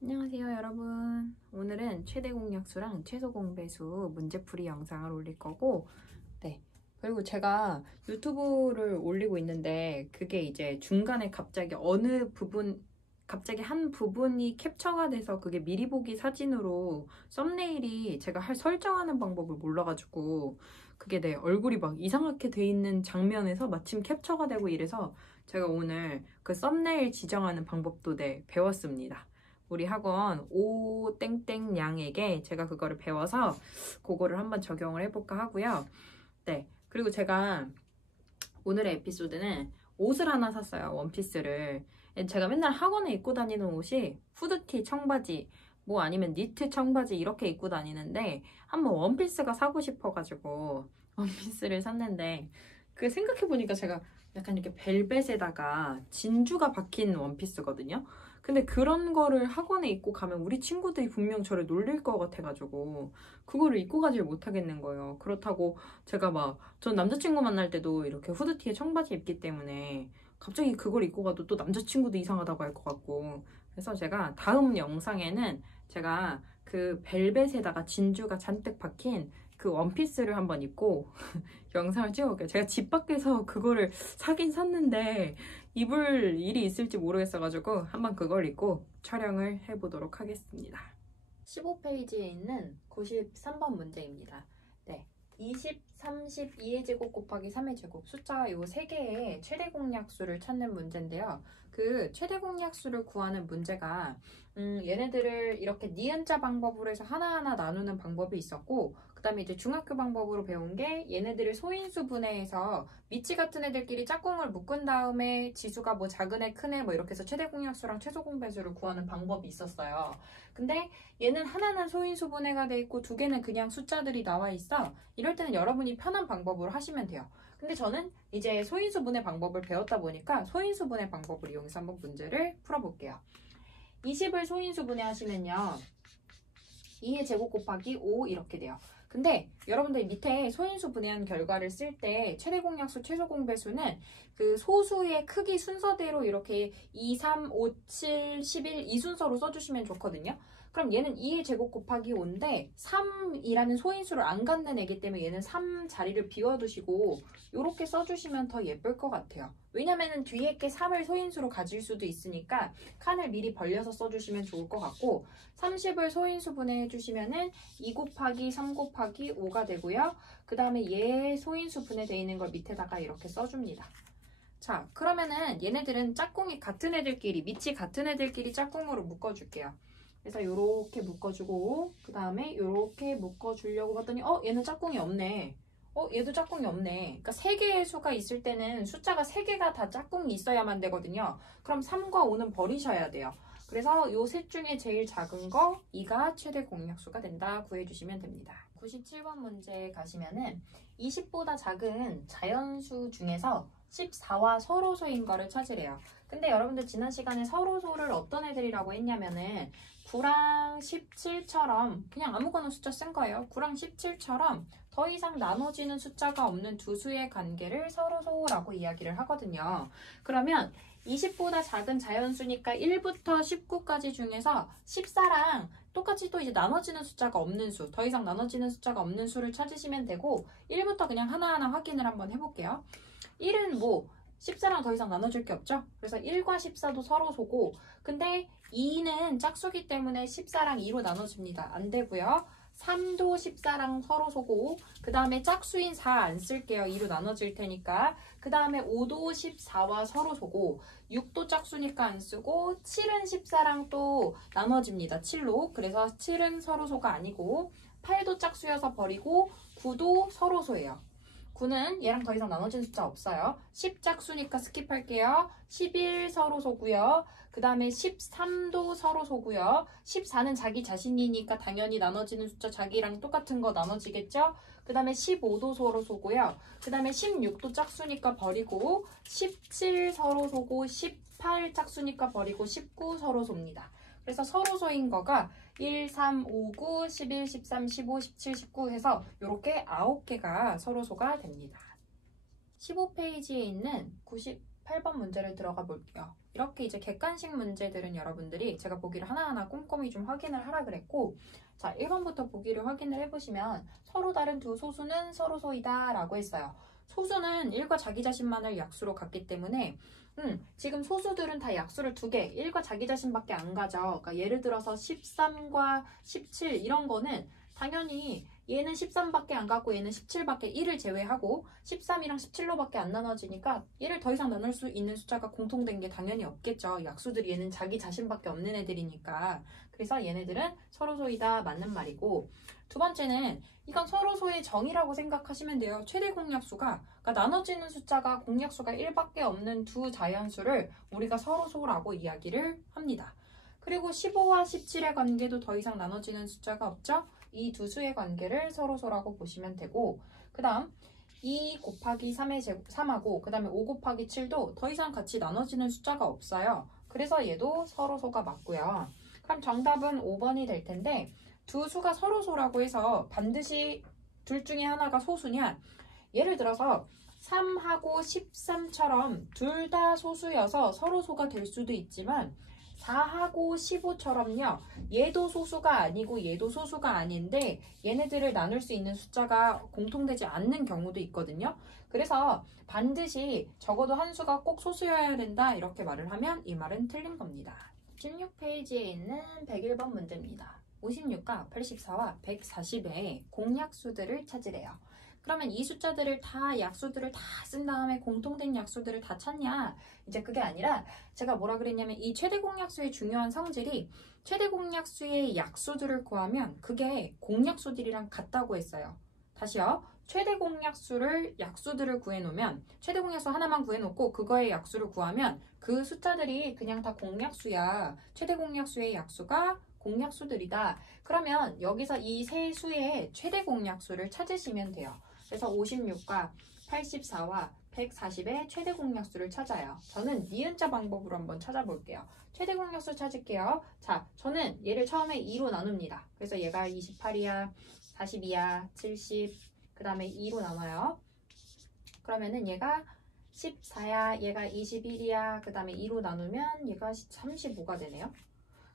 안녕하세요 여러분. 오늘은 최대 공약수랑 최소 공배수 문제풀이 영상을 올릴 거고, 그리고 제가 유튜브를 올리고 있는데 그게 이제 중간에 갑자기 갑자기 한 부분이 캡처가 돼서 그게 미리 보기 사진으로 썸네일이 제가 설정하는 방법을 몰라가지고 그게 내 얼굴이 막 이상하게 돼 있는 장면에서 마침 캡처가 되고 이래서 제가 오늘 그 썸네일 지정하는 방법도 배웠습니다. 우리 학원 오땡땡 양에게 제가 그거를 배워서 그거를 한번 적용을 해볼까 하고요. 그리고 제가 오늘의 에피소드는 옷을 하나 샀어요. 원피스를. 제가 맨날 학원에 입고 다니는 옷이 후드티, 청바지, 뭐 아니면 니트, 청바지 이렇게 입고 다니는데 한번 원피스가 사고 싶어가지고 원피스를 샀는데, 그 생각해보니까 제가 약간 이렇게 벨벳에다가 진주가 박힌 원피스거든요. 근데 그런 거를 학원에 입고 가면 우리 친구들이 분명 저를 놀릴 것 같아가지고 그거를 입고 가지를 못하겠는 거예요. 그렇다고 제가 전 남자친구 만날 때도 이렇게 후드티에 청바지 입기 때문에 갑자기 그걸 입고 가도 또 남자친구도 이상하다고 할 것 같고, 그래서 제가 다음 영상에는 제가 그 벨벳에다가 진주가 잔뜩 박힌 그 원피스를 한번 입고 영상을 찍어볼게요. 제가 집 밖에서 그거를 사긴 샀는데 입을 일이 있을지 모르겠어가지고 한번 그걸 입고 촬영을 해보도록 하겠습니다. 15페이지에 있는 93번 문제입니다. 20, 30, 2의 제곱 곱하기 3의 제곱, 숫자 요 3개의 최대 공약수를 찾는 문제인데요. 그 최대 공약수를 구하는 문제가 얘네들을 이렇게 니은자 방법으로 해서 하나하나 나누는 방법이 있었고, 그 다음에 이제 중학교 방법으로 배운 게 얘네들을 소인수 분해해서 미치 같은 애들끼리 짝꿍을 묶은 다음에 지수가 뭐 작은 애, 큰 애 뭐 이렇게 해서 최대 공약수랑 최소 공배수를 구하는 방법이 있었어요. 근데 얘는 하나는 소인수 분해가 돼 있고 두 개는 그냥 숫자들이 나와 있어. 이럴 때는 여러분이 편한 방법으로 하시면 돼요. 근데 저는 이제 소인수 분해 방법을 배웠다 보니까 소인수 분해 방법을 이용해서 한번 문제를 풀어볼게요. 20을 소인수 분해하시면요, 2의 제곱 곱하기 5 이렇게 돼요. 근데 여러분들 밑에 소인수 분해한 결과를 쓸 때 최대 공약수, 최소 공배수는 그 소수의 크기 순서대로 이렇게 2, 3, 5, 7, 11 이 순서로 써주시면 좋거든요. 그럼 얘는 2의 제곱 곱하기 5인데 3이라는 소인수를 안 갖는 애기 때문에 얘는 3 자리를 비워두시고 이렇게 써주시면 더 예쁠 것 같아요. 왜냐면은 뒤에 게 3을 소인수로 가질 수도 있으니까 칸을 미리 벌려서 써주시면 좋을 것 같고, 30을 소인수 분해해 주시면은 2 곱하기 3 곱하기 5가 되고요. 그 다음에 얘 소인수 분해되어 있는 걸 밑에다가 이렇게 써줍니다. 자, 그러면은 얘네들은 짝꿍이 같은 애들끼리, 밑이 같은 애들끼리 짝꿍으로 묶어줄게요. 그래서 요렇게 묶어주고, 그 다음에 요렇게 묶어주려고 봤더니 얘는 짝꿍이 없네. 얘도 짝꿍이 없네. 그러니까 3개의 수가 있을 때는 숫자가 3개가 다 짝꿍이 있어야만 되거든요. 그럼 3과 5는 버리셔야 돼요. 그래서 요 셋 중에 제일 작은 거 2가 최대 공약수가 된다 구해주시면 됩니다. 97번 문제에 가시면은 20보다 작은 자연수 중에서 14와 서로소인 거를 찾으래요. 근데 여러분들 지난 시간에 서로소를 어떤 애들이라고 했냐면은 9랑 17처럼 그냥 아무거나 숫자 쓴 거예요. 9랑 17처럼 더 이상 나눠지는 숫자가 없는 두 수의 관계를 서로소라고 이야기를 하거든요. 그러면 20보다 작은 자연수니까 1부터 19까지 중에서 14랑 똑같이 또 이제 나눠지는 숫자가 없는 수, 더 이상 나눠지는 숫자가 없는 수를 찾으시면 되고, 1부터 그냥 하나하나 확인을 한번 해볼게요. 1은 14랑 더 이상 나눠줄 게 없죠? 그래서 1과 14도 서로소고, 근데 2는 짝수기 때문에 14랑 2로 나눠줍니다. 안 되고요. 3도 14랑 서로소고, 그 다음에 짝수인 4 안 쓸게요. 2로 나눠질 테니까. 그 다음에 5도 14와 서로소고, 6도 짝수니까 안 쓰고, 7은 14랑 또 나눠집니다. 7로. 그래서 7은 서로소가 아니고, 8도 짝수여서 버리고, 9도 서로소예요. 9는 얘랑 더 이상 나눠진 숫자 없어요. 10 짝수니까 스킵할게요. 11 서로소고요. 그 다음에 13도 서로소고요. 14는 자기 자신이니까 당연히 나눠지는 숫자 자기랑 똑같은 거 나눠지겠죠? 그 다음에 15도 서로소고요. 그 다음에 16도 짝수니까 버리고, 17 서로소고, 18 짝수니까 버리고, 19 서로소입니다. 그래서 서로소인 거가 1, 3, 5, 9, 11, 13, 15, 17, 19 해서 이렇게 9개가 서로소가 됩니다. 15페이지에 있는 8번 문제를 들어가 볼게요. 이렇게 이제 객관식 문제들은 여러분들이 제가 보기를 하나하나 꼼꼼히 좀 확인을 하라 그랬고, 자, 1번부터 보기를 확인을 해보시면 서로 다른 두 소수는 서로소이다 라고 했어요. 소수는 1과 자기 자신만을 약수로 갖기 때문에 지금 소수들은 다 약수를 2개, 1과 자기 자신밖에 안 가죠. 그러니까 예를 들어서 13과 17 이런 거는 당연히 얘는 13밖에 안 갖고 얘는 17밖에 1을 제외하고 13이랑 17로밖에 안 나눠지니까 얘를 더 이상 나눌 수 있는 숫자가 공통된 게 당연히 없겠죠. 약수들이 얘는 자기 자신밖에 없는 애들이니까. 그래서 얘네들은 서로소이다 맞는 말이고, 두 번째는 이건 서로소의 정의라고 생각하시면 돼요. 최대 공약수가, 그러니까 나눠지는 숫자가 공약수가 1밖에 없는 두 자연수를 우리가 서로소라고 이야기를 합니다. 그리고 15와 17의 관계도 더 이상 나눠지는 숫자가 없죠. 이 두 수의 관계를 서로소라고 보시면 되고, 그 다음 2 곱하기 3하고 그 다음에 5 곱하기 7도 더 이상 같이 나눠지는 숫자가 없어요. 그래서 얘도 서로소가 맞고요. 그럼 정답은 5번이 될 텐데, 두 수가 서로소라고 해서 반드시 둘 중에 하나가 소수냐? 예를 들어서 3하고 13처럼 둘 다 소수여서 서로소가 될 수도 있지만 4하고 15처럼요. 얘도 소수가 아니고 얘도 소수가 아닌데 얘네들을 나눌 수 있는 숫자가 공통되지 않는 경우도 있거든요. 그래서 반드시 적어도 한 수가 꼭 소수여야 된다 이렇게 말을 하면 이 말은 틀린 겁니다. 16페이지에 있는 101번 문제입니다. 56과 84와 140의 공약수들을 찾으래요. 그러면 이 숫자들을 다 약수들을 다 쓴 다음에 공통된 약수들을 다 찾냐? 이제 그게 아니라 제가 뭐라 그랬냐면 이 최대 공약수의 중요한 성질이 최대 공약수의 약수들을 구하면 그게 공약수들이랑 같다고 했어요. 다시요. 최대 공약수를 약수들을 구해놓으면 최대 공약수 하나만 구해놓고 그거의 약수를 구하면 그 숫자들이 그냥 다 공약수야. 최대 공약수의 약수가 공약수들이다. 그러면 여기서 이 세 수의 최대 공약수를 찾으시면 돼요. 그래서 56과 84와 140의 최대 공약수를 찾아요. 저는 니은자 방법으로 한번 찾아볼게요. 최대 공약수 찾을게요. 자, 저는 얘를 처음에 2로 나눕니다. 그래서 얘가 28이야, 42야, 70, 그 다음에 2로 나눠요. 그러면은 얘가 14야, 얘가 21이야, 그 다음에 2로 나누면 얘가 35가 되네요.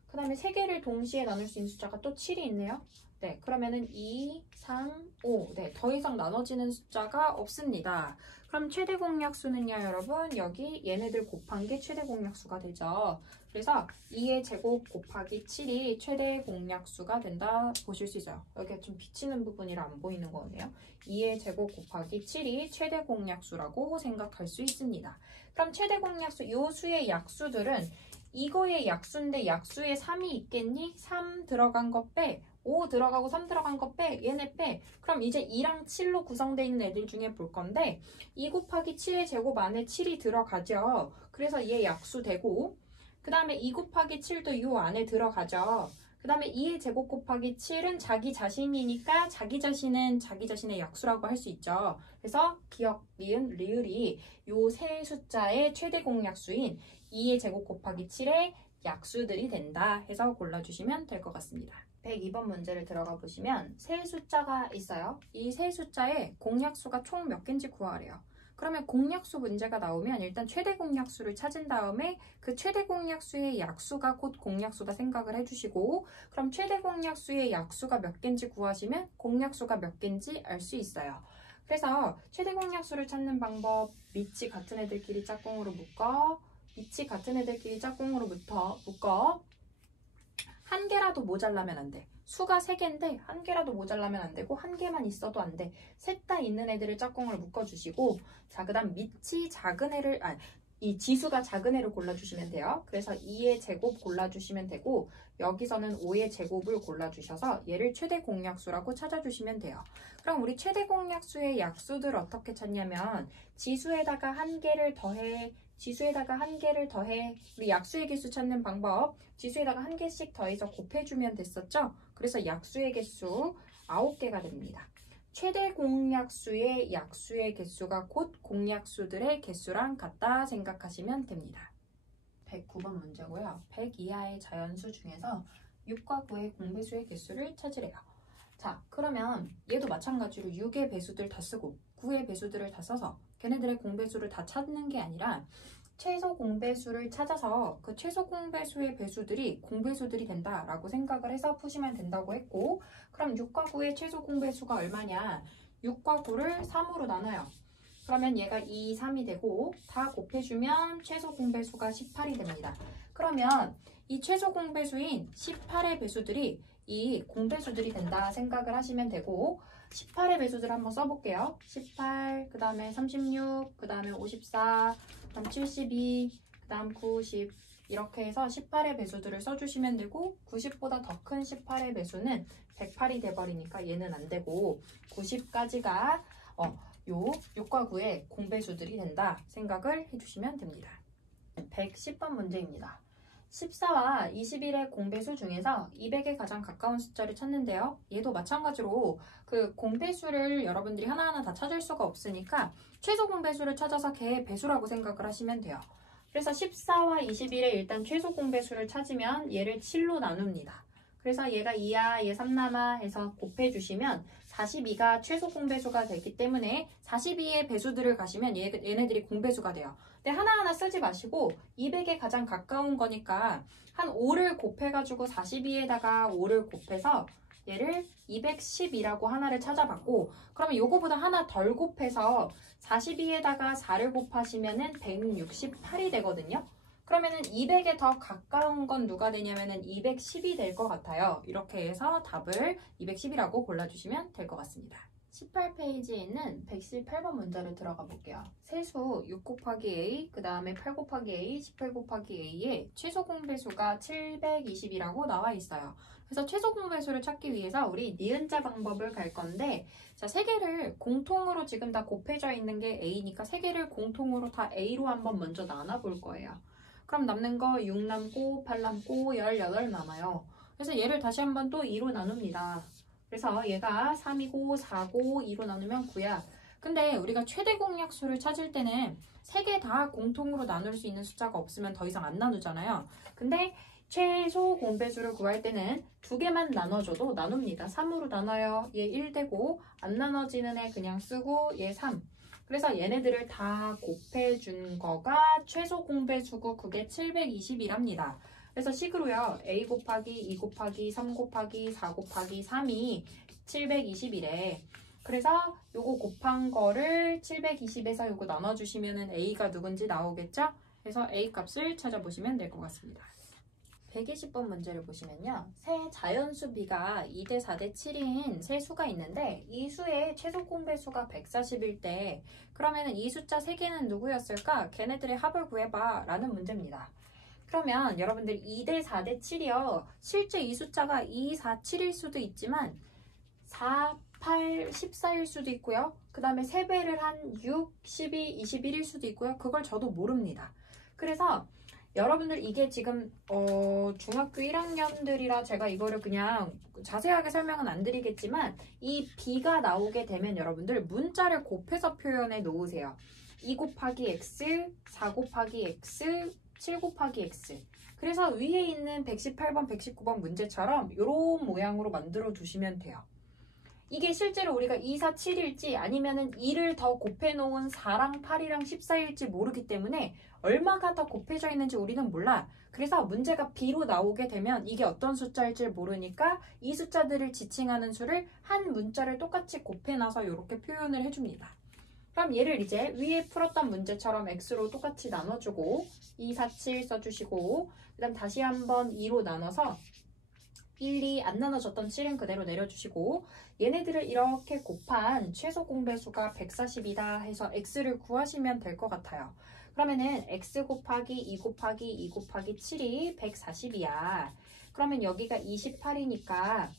그 다음에 3개를 동시에 나눌 수 있는 숫자가 또 7이 있네요. 네, 그러면은 2, 3, 5. 네, 더 이상 나눠지는 숫자가 없습니다. 그럼 최대 공약수는요, 여러분, 여기 얘네들 곱한 게 최대 공약수가 되죠. 그래서 2의 제곱 곱하기 7이 최대 공약수가 된다 보실 수 있어요. 여기가 좀 비치는 부분이라 안 보이는 거네요. 2의 제곱 곱하기 7이 최대 공약수라고 생각할 수 있습니다. 그럼 최대 공약수, 요 수의 약수들은 이거의 약수인데 약수에 3이 있겠니? 3 들어간 거 빼. 5 들어가고 3 들어간 거 빼. 얘네 빼. 그럼 이제 2랑 7로 구성되어 있는 애들 중에 볼 건데 2 곱하기 7의 제곱 안에 7이 들어가죠. 그래서 얘 약수 되고 그 다음에 2 곱하기 7도 요 안에 들어가죠. 그 다음에 2의 제곱 곱하기 7은 자기 자신이니까 자기 자신은 자기 자신의 약수라고 할 수 있죠. 그래서 기억, 니은, 리을이 요 세 숫자의 최대 공약수인 2의 제곱 곱하기 7의 약수들이 된다 해서 골라주시면 될 것 같습니다. 102번 문제를 들어가 보시면 세 숫자가 있어요. 이 세 숫자의 공약수가 총 몇 개인지 구하래요. 그러면 공약수 문제가 나오면 일단 최대 공약수를 찾은 다음에 그 최대 공약수의 약수가 곧 공약수다 생각을 해주시고 그럼 최대 공약수의 약수가 몇 개인지 구하시면 공약수가 몇 개인지 알 수 있어요. 그래서 최대 공약수를 찾는 방법 밑이 같은 애들끼리 짝꿍으로 묶어 밑이 같은 애들끼리 짝꿍으로 묶어 한 개라도 모자라면 안 돼. 수가 3개인데 한 개라도 모자라면 안 되고 한 개만 있어도 안 돼. 셋 다 있는 애들을 짝꿍을 묶어주시고 자, 그 다음 밑이 작은 애를 이 지수가 작은 애를 골라주시면 돼요. 그래서 2의 제곱 골라주시면 되고 여기서는 5의 제곱을 골라주셔서 얘를 최대 공약수라고 찾아주시면 돼요. 그럼 우리 최대 공약수의 약수들 어떻게 찾냐면 지수에다가 한 개를 더해 지수에다가 한 개를 더해 우리 약수의 개수 찾는 방법 지수에다가 한 개씩 더해서 곱해주면 됐었죠? 그래서 약수의 개수 9개가 됩니다. 최대 공약수의 약수의 개수가 곧 공약수들의 개수랑 같다 생각하시면 됩니다. 109번 문제고요. 100 이하의 자연수 중에서 6과 9의 공배수의 개수를 찾으래요. 자, 그러면 얘도 마찬가지로 6의 배수들 다 쓰고 9의 배수들을 다 써서 걔네들의 공배수를 다 찾는 게 아니라 최소 공배수를 찾아서 그 최소 공배수의 배수들이 공배수들이 된다라고 생각을 해서 푸시면 된다고 했고, 그럼 6과 9의 최소 공배수가 얼마냐? 6과 9를 3으로 나눠요. 그러면 얘가 2, 3이 되고 다 곱해주면 최소 공배수가 18이 됩니다. 그러면 이 최소 공배수인 18의 배수들이 이 공배수들이 된다 생각을 하시면 되고, 18의 배수들 한번 써볼게요. 18, 그 다음에 36, 그 다음에 54, 그 다음 72, 그 다음 90 이렇게 해서 18의 배수들을 써주시면 되고, 90보다 더 큰 18의 배수는 108이 돼버리니까 얘는 안 되고 90까지가 요 6과 9의 공배수들이 된다 생각을 해주시면 됩니다. 110번 문제입니다. 14와 21의 공배수 중에서 200에 가장 가까운 숫자를 찾는데요. 얘도 마찬가지로 그 공배수를 여러분들이 하나하나 다 찾을 수가 없으니까 최소 공배수를 찾아서 걔의 배수라고 생각을 하시면 돼요. 그래서 14와 21의 일단 최소 공배수를 찾으면 얘를 7로 나눕니다. 그래서 얘가 2야, 얘 3남아 해서 곱해주시면 42가 최소 공배수가 되기 때문에 42의 배수들을 가시면 얘네들이 공배수가 돼요. 근데 하나하나 쓰지 마시고 200에 가장 가까운 거니까 한 5를 곱해가지고 42에다가 5를 곱해서 얘를 210이라고 하나를 찾아봤고, 그러면 요거보다 하나 덜 곱해서 42에다가 4를 곱하시면은 168이 되거든요. 그러면은 200에 더 가까운 건 누가 되냐면은 210이 될 것 같아요. 이렇게 해서 답을 210이라고 골라주시면 될 것 같습니다. 18페이지에 있는 118번 문제를 들어가 볼게요. 세수 6 곱하기 a, 그 다음에 8 곱하기 a, 18 곱하기 a의 최소 공배수가 720이라고 나와 있어요. 그래서 최소 공배수를 찾기 위해서 우리 니은자 방법을 갈 건데, 자, 세 개를 공통으로 지금 다 곱해져 있는 게 a니까 세 개를 공통으로 다 a로 한번 먼저 나눠볼 거예요. 그럼 남는 거 6 남고 8 남고 18 남아요. 그래서 얘를 다시 한번 또 2로 나눕니다. 그래서 얘가 3이고 4고 2로 나누면 9야. 근데 우리가 최대 공약수를 찾을 때는 세 개 다 공통으로 나눌 수 있는 숫자가 없으면 더 이상 안 나누잖아요. 근데 최소 공배수를 구할 때는 두 개만 나눠줘도 나눕니다. 3으로 나눠요. 얘 1 되고 안 나눠지는 애 그냥 쓰고 얘 3. 그래서 얘네들을 다 곱해준 거가 최소 공배수고 그게 720이랍니다. 그래서 식으로요. a 곱하기 2 곱하기 3 곱하기 4 곱하기 3이 720이래. 그래서 요거 곱한 거를 720에서 요거 나눠주시면은 a가 누군지 나오겠죠? 그래서 a 값을 찾아보시면 될 것 같습니다. 120번 문제를 보시면요. 세 자연수 b가 2대 4대 7인 세 수가 있는데 이 수의 최소 공배수가 140일 때 그러면 이 숫자 3개는 누구였을까? 걔네들의 합을 구해봐 라는 문제입니다. 그러면 여러분들 2대 4대 7이요. 실제 이 숫자가 2, 4, 7일 수도 있지만 4, 8, 14일 수도 있고요. 그 다음에 3배를 한 6, 12, 21일 수도 있고요. 그걸 저도 모릅니다. 그래서 여러분들 이게 지금 중학교 1학년들이라 제가 이거를 그냥 자세하게 설명은 안 드리겠지만 이 b가 나오게 되면 여러분들 문자를 곱해서 표현해 놓으세요. 2 곱하기 x, 4 곱하기 x, 7 곱하기 x. 그래서 위에 있는 118번, 119번 문제처럼 이런 모양으로 만들어 두시면 돼요. 이게 실제로 우리가 2, 4, 7일지 아니면은 2를 더 곱해 놓은 4랑 8이랑 14일지 모르기 때문에 얼마가 더 곱해져 있는지 우리는 몰라. 그래서 문제가 b로 나오게 되면 이게 어떤 숫자일지 모르니까 이 숫자들을 지칭하는 수를 한 문자를 똑같이 곱해놔서 이렇게 표현을 해줍니다. 그럼 얘를 이제 위에 풀었던 문제처럼 x로 똑같이 나눠주고 2, 4, 7 써주시고 그 다음 다시 한번 2로 나눠서 1, 2 안 나눠졌던 7은 그대로 내려주시고 얘네들을 이렇게 곱한 최소 공배수가 140이다 해서 x를 구하시면 될 것 같아요. 그러면은 x 곱하기 2 곱하기 2 곱하기 7이 140이야. 그러면 여기가 28이니까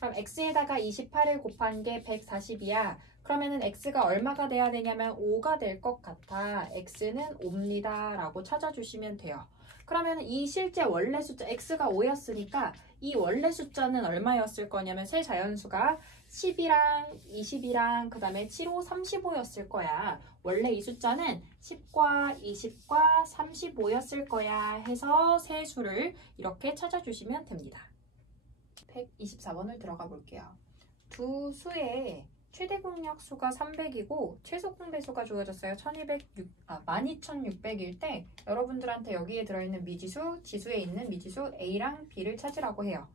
그럼 x에다가 28을 곱한 게 140이야. 그러면은 x가 얼마가 돼야 되냐면 5가 될 것 같아. x는 5입니다. 라고 찾아주시면 돼요. 그러면 이 실제 원래 숫자 x가 5였으니까 이 원래 숫자는 얼마였을 거냐면 세 자연수가 10이랑 20이랑 그 다음에 7, 5, 35였을 거야. 원래 이 숫자는 10과 20과 35였을 거야 해서 세 수를 이렇게 찾아주시면 됩니다. 124번을 들어가 볼게요. 두 수의 최대 공약수가 300이고 최소 공배수가 주어졌어요. 12,600일 때 여러분들한테 여기에 들어있는 미지수, 지수에 있는 미지수 A랑 B를 찾으라고 해요.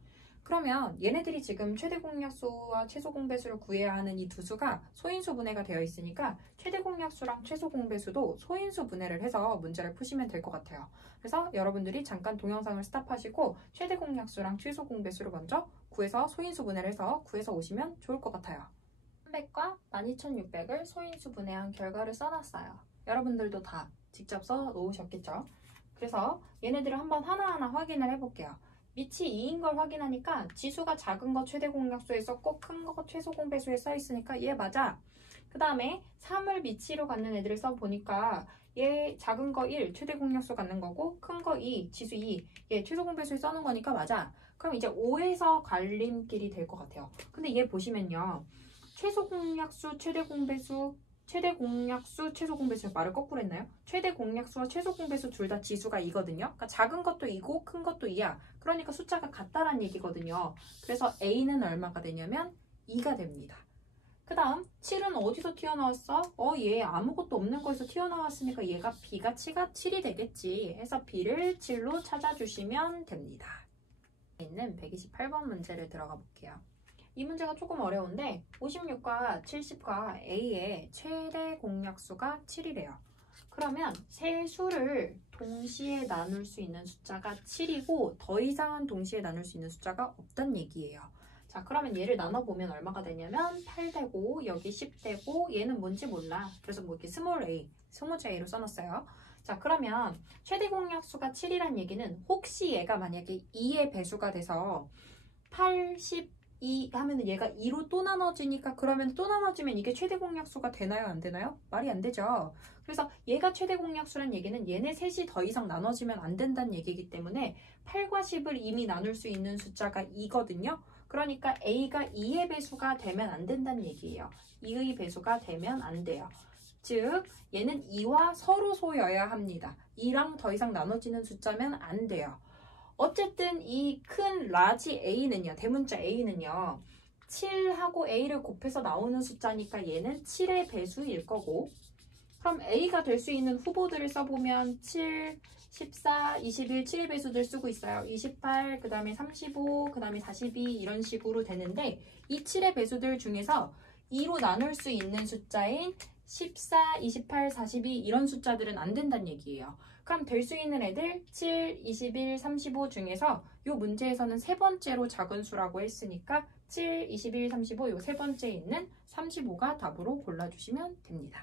그러면 얘네들이 지금 최대 공약수와 최소 공배수를 구해야 하는 이 두 수가 소인수 분해가 되어 있으니까 최대 공약수랑 최소 공배수도 소인수 분해를 해서 문제를 푸시면 될 것 같아요. 그래서 여러분들이 잠깐 동영상을 스탑하시고 최대 공약수랑 최소 공배수를 먼저 구해서 소인수 분해를 해서 구해서 오시면 좋을 것 같아요. 300과 12,600을 소인수 분해한 결과를 써놨어요. 여러분들도 다 직접 써 놓으셨겠죠? 그래서 얘네들을 한번 하나하나 확인을 해볼게요. 밑이 2인 걸 확인하니까 지수가 작은 거 최대 공약수에 썼고 큰 거 최소 공배수에 써 있으니까 얘 맞아. 그 다음에 3을 밑으로 갖는 애들을 써보니까 얘 작은 거 1 최대 공약수 갖는 거고 큰 거 2 지수 2 얘 최소 공배수에 써놓은 거니까 맞아. 그럼 이제 5에서 갈림길이 될 것 같아요. 근데 얘 보시면요. 최소 공약수 최대 공배수 최대 공약수, 최소 공배수 말을 거꾸로 했나요? 최대 공약수와 최소 공배수 둘 다 지수가 2거든요. 그러니까 작은 것도 2고 큰 것도 2야. 그러니까 숫자가 같다란 얘기거든요. 그래서 A는 얼마가 되냐면 2가 됩니다. 그 다음 7은 어디서 튀어나왔어? 얘 아무것도 없는 거에서 튀어나왔으니까 얘가 B가 7이 되겠지. 해서 B를 7로 찾아주시면 됩니다. 있는 128번 문제를 들어가 볼게요. 이 문제가 조금 어려운데 56과 70과 A의 최대 공약수가 7이래요. 그러면 세 수를 동시에 나눌 수 있는 숫자가 7이고 더 이상은 동시에 나눌 수 있는 숫자가 없단 얘기예요. 자, 그러면 얘를 나눠보면 얼마가 되냐면 8 되고 여기 10 되고 얘는 뭔지 몰라. 그래서 뭐 이렇게 스몰 a, 스몰 a로 써놨어요. 자, 그러면 최대 공약수가 7이란 얘기는 혹시 얘가 만약에 2의 배수가 돼서 80 2 하면은 얘가 2로 또 나눠지니까 그러면 또 나눠지면 이게 최대 공약수가 되나요? 안 되나요? 말이 안 되죠. 그래서 얘가 최대 공약수란 얘기는 얘네 셋이 더 이상 나눠지면 안 된다는 얘기이기 때문에 8과 10을 이미 나눌 수 있는 숫자가 2거든요. 그러니까 A가 2의 배수가 되면 안 된다는 얘기예요. 2의 배수가 되면 안 돼요. 즉 얘는 2와 서로 소여야 합니다. 2랑 더 이상 나눠지는 숫자면 안 돼요. 어쨌든 이 큰 라지 A는요, 대문자 A는요, 7하고 A를 곱해서 나오는 숫자니까 얘는 7의 배수일 거고, 그럼 A가 될 수 있는 후보들을 써보면 7, 14, 21, 7의 배수들 쓰고 있어요. 28, 그 다음에 35, 그 다음에 42 이런 식으로 되는데 이 7의 배수들 중에서 2로 나눌 수 있는 숫자인 14, 28, 42 이런 숫자들은 안 된다는 얘기예요. 그럼 될 수 있는 애들 7, 21, 35 중에서 이 문제에서는 세 번째로 작은 수라고 했으니까 7, 21, 35 이 세 번째에 있는 35가 답으로 골라주시면 됩니다.